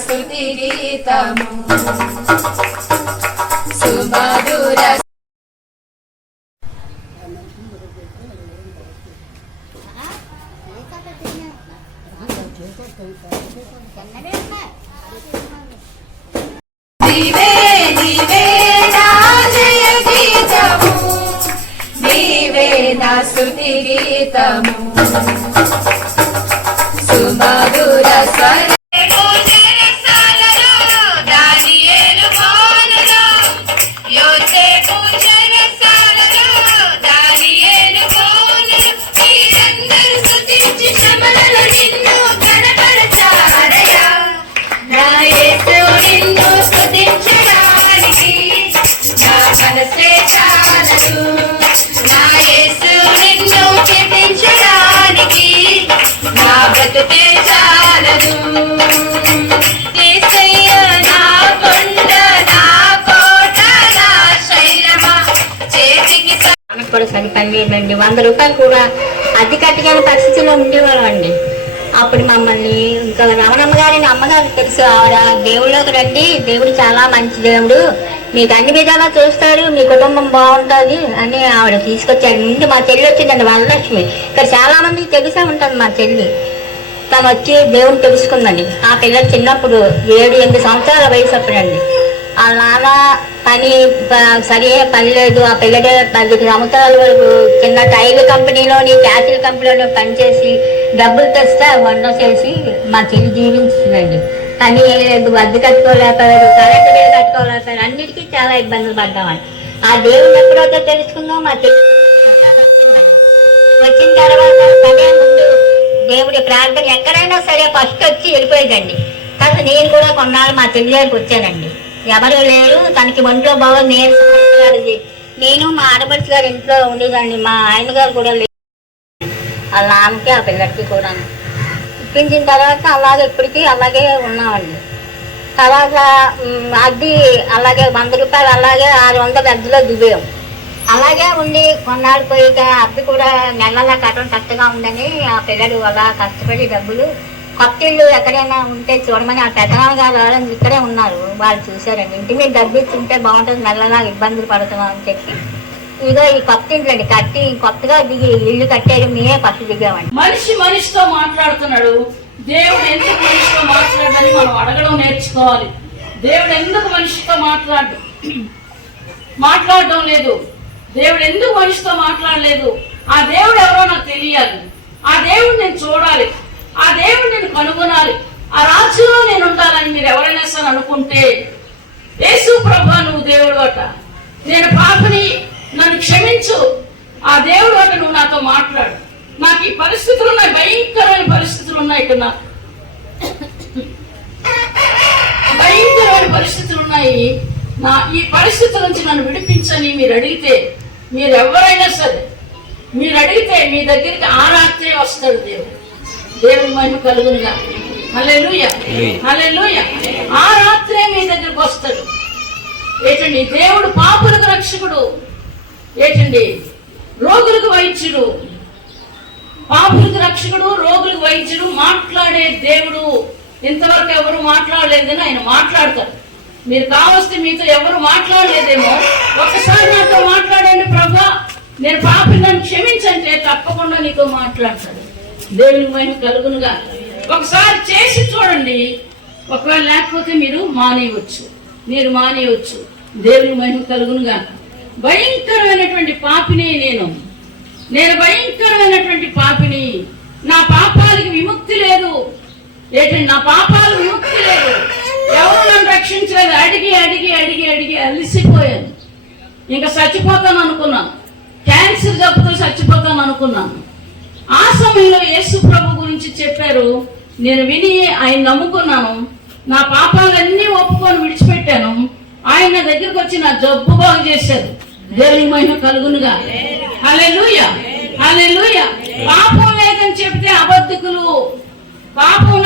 స్తుతి గీతము సుమధుర నీవే నీవే నా జయ గీతము నీవే నా స్తుతి గీతము సుమధుర స్వర కూడా సరిపడలేదండి. 100 రూపాయలు కూడా అద్దె కట్టగల పరిస్థితిలో ఉండేవాళ్ళం అండి. అప్పుడు మమ్మల్ని ఇంకా రమణమ్మ గారిని అమ్మగారు తెలుసు, ఆవిడ దేవుళ్ళకి రండి, దేవుడు చాలా మంచి దేవుడు, మీకు అన్ని విధాలా చూస్తారు, మీ కుటుంబం బాగుంటుంది అని ఆవిడ తీసుకొచ్చారు. ముందు మా చెల్లి వచ్చిందండి, వరలక్ష్మి. ఇక్కడ చాలా మందికి తెలిసే ఉంటుంది మా చెల్లి. తను వచ్చి దేవుని తెలుసుకుందండి. ఆ పిల్లలు చిన్నప్పుడు 7-8 సంవత్సరాల వయసు అప్పుడండి. ఆ నాన్న పని సరైన పని లేదు. ఆ పిల్లడే 10 సంవత్సరాల వరకు చిన్న టైల్ కంపెనీలోని క్యాసిల్ కంపెనీలోని పనిచేసి డబ్బులు తెస్తే వంట చేసి మా చెల్లి జీవించిందండి. కానీ అద్దె కట్టుకోలేకపోయారు, కరెంటు బిల్లు కట్టుకోలేకపోయారు, అన్నిటికీ చాలా ఇబ్బందులు పడ్డామండి. ఆ దేవుని ఎప్పుడైతే తెలుసుకుందాం మా చెల్లి వచ్చిన తర్వాత పనే ముందు దేవుడి ప్రార్థన ఎక్కడైనా సరే ఫస్ట్ వచ్చి వెళ్ళిపోయేదండి. కానీ నేను కూడా కొన్నాళ్ళు మా చెల్లి దగ్గరికి వచ్చానండి. ఎవరు లేరు, తనకి ఒంట్లో బాగా నేర్చుకుంటున్నది. నేను మా ఆడపడుచు గారి ఇంట్లో ఉండేదండి. మా ఆయన గారు కూడా లేరు. వాళ్ళ నాన్నకి ఆ పిల్లడికి కూడా ఇప్పించిన తర్వాత అలాగే ఇప్పటికీ అలాగే ఉన్నామండి. తర్వాత అద్దె అలాగే 100 రూపాయలు అలాగే 600 అద్దెలో దిగాం. అలాగే ఉండి కొన్నాళ్ళు పోయాక అద్దె కూడా నెలలా కట్టడం కష్టంగా ఉందని ఆ పిల్లలు అలా కష్టపడి డబ్బులు కొత్త ఇల్లు ఎక్కడైనా ఉంటే చూడమని ఆ పెద్దనాన్న గారు ఇక్కడే ఉన్నారు, వాళ్ళు చూశారండి. ఇంటి మీద డబ్బు ఇచ్చుంటే బాగుంటుంది, నెలలా ఇబ్బందులు పడుతున్నాం అని చెప్పి ఇదో ఈ కొత్త ఇంట్లండి కట్టి కొత్తగా దిగి ఇల్లు కట్టేది మేమే ఫస్ట్ దిగామండి. మనిషి మనిషితో మాట్లాడుతున్నాడు, దేవుడు ఎందుకు మనిషితో మాట్లాడని మనం అడగడం నేర్చుకోవాలి. దేవుడు ఎందుకు మనిషితో మాట్లాడడం లేదు, దేవుడు ఎందుకు మనిషితో మాట్లాడలేదు, ఆ దేవుడు ఎవరో నాకు తెలియాలి, ఆ దేవుడు నేను చూడాలి, ఆ దేవుడు నేను కనుగొనాలి, ఆ రాజ్యంలో నేను ఉండాలని మీరు ఎవరైనా సరే అనుకుంటే, యేసు ప్రభువా నువ్వు దేవుడు అట, నేను పాపని, నన్ను క్షమించు, ఆ దేవుడు అట నువ్వు నాతో మాట్లాడు, నాకు ఈ పరిస్థితులు ఉన్నాయి, భయంకరమైన పరిస్థితులు ఉన్నాయి, ఇక్కడ నాకు భయంకరమైన పరిస్థితులు ఉన్నాయి, నా ఈ పరిస్థితుల నుంచి నన్ను విడిపించని మీరు అడిగితే, మీరు ఎవరైనా సరే మీరు అడిగితే మీ దగ్గరికి ఆ రాత్రే వస్తాడు దేవుడు. దేవుని మహిమ కలుగునుగా. హల్లెలూయా హల్లెలూయా. ఆ రాత్రే మీ దగ్గరకు వస్తాడు. ఏంటండి దేవుడు పాపులకు రక్షకుడు, ఏంటండి రోగులకు వైద్యుడు, పాపులకు రక్షకుడు, రోగులకు వైద్యుడు, మాట్లాడే దేవుడు. ఇంతవరకు ఎవరు మాట్లాడలేదని ఆయన మాట్లాడతాడు. మీరు కావస్తే మీతో ఎవరు మాట్లాడలేదేమో, ఒక్కసారి నాతో మాట్లాడండి ప్రభా, నేను పాపిని నన్ను క్షమించంటే తప్పకుండా నీతో మాట్లాడతాడు. దేవుని మహిమ కలుగునుగా. ఒకసారి చేసి చూడండి, ఒకవేళ లేకపోతే మీరు మానేయవచ్చు. దేవుని మహిమ కలుగునుగా. భయంకరమైనటువంటి పాపిని నేను భయంకరమైనటువంటి పాపిని. నా పాపాలకి విముక్తి లేదు. ఏంటంటే నా పాపాలకు విముక్తి లేదు. ఎవరు నన్ను రక్షించలేదు. అడిగి అడిగి అడిగి అడిగి అలసిపోయాను. ఇంకా చచ్చిపోతాను అనుకున్నాను. క్యాన్సర్ జబ్బుతో చచ్చిపోతాను అనుకున్నాను. ఆ సమయంలో యేసు ప్రభు గురించి చెప్పారు. నేను విని ఆయన నమ్ముకున్నాను. నా పాపాలన్నీ ఒప్పుకొని విడిచిపెట్టాను. ఆయన దగ్గరకు వచ్చి నా జబ్బు బాగు చేశారు. దేవుని మహిమ కలుగునుగా. హల్లెలూయా హల్లెలూయా. పాపం లేదని చెప్తే అబద్ధికులు, పాపం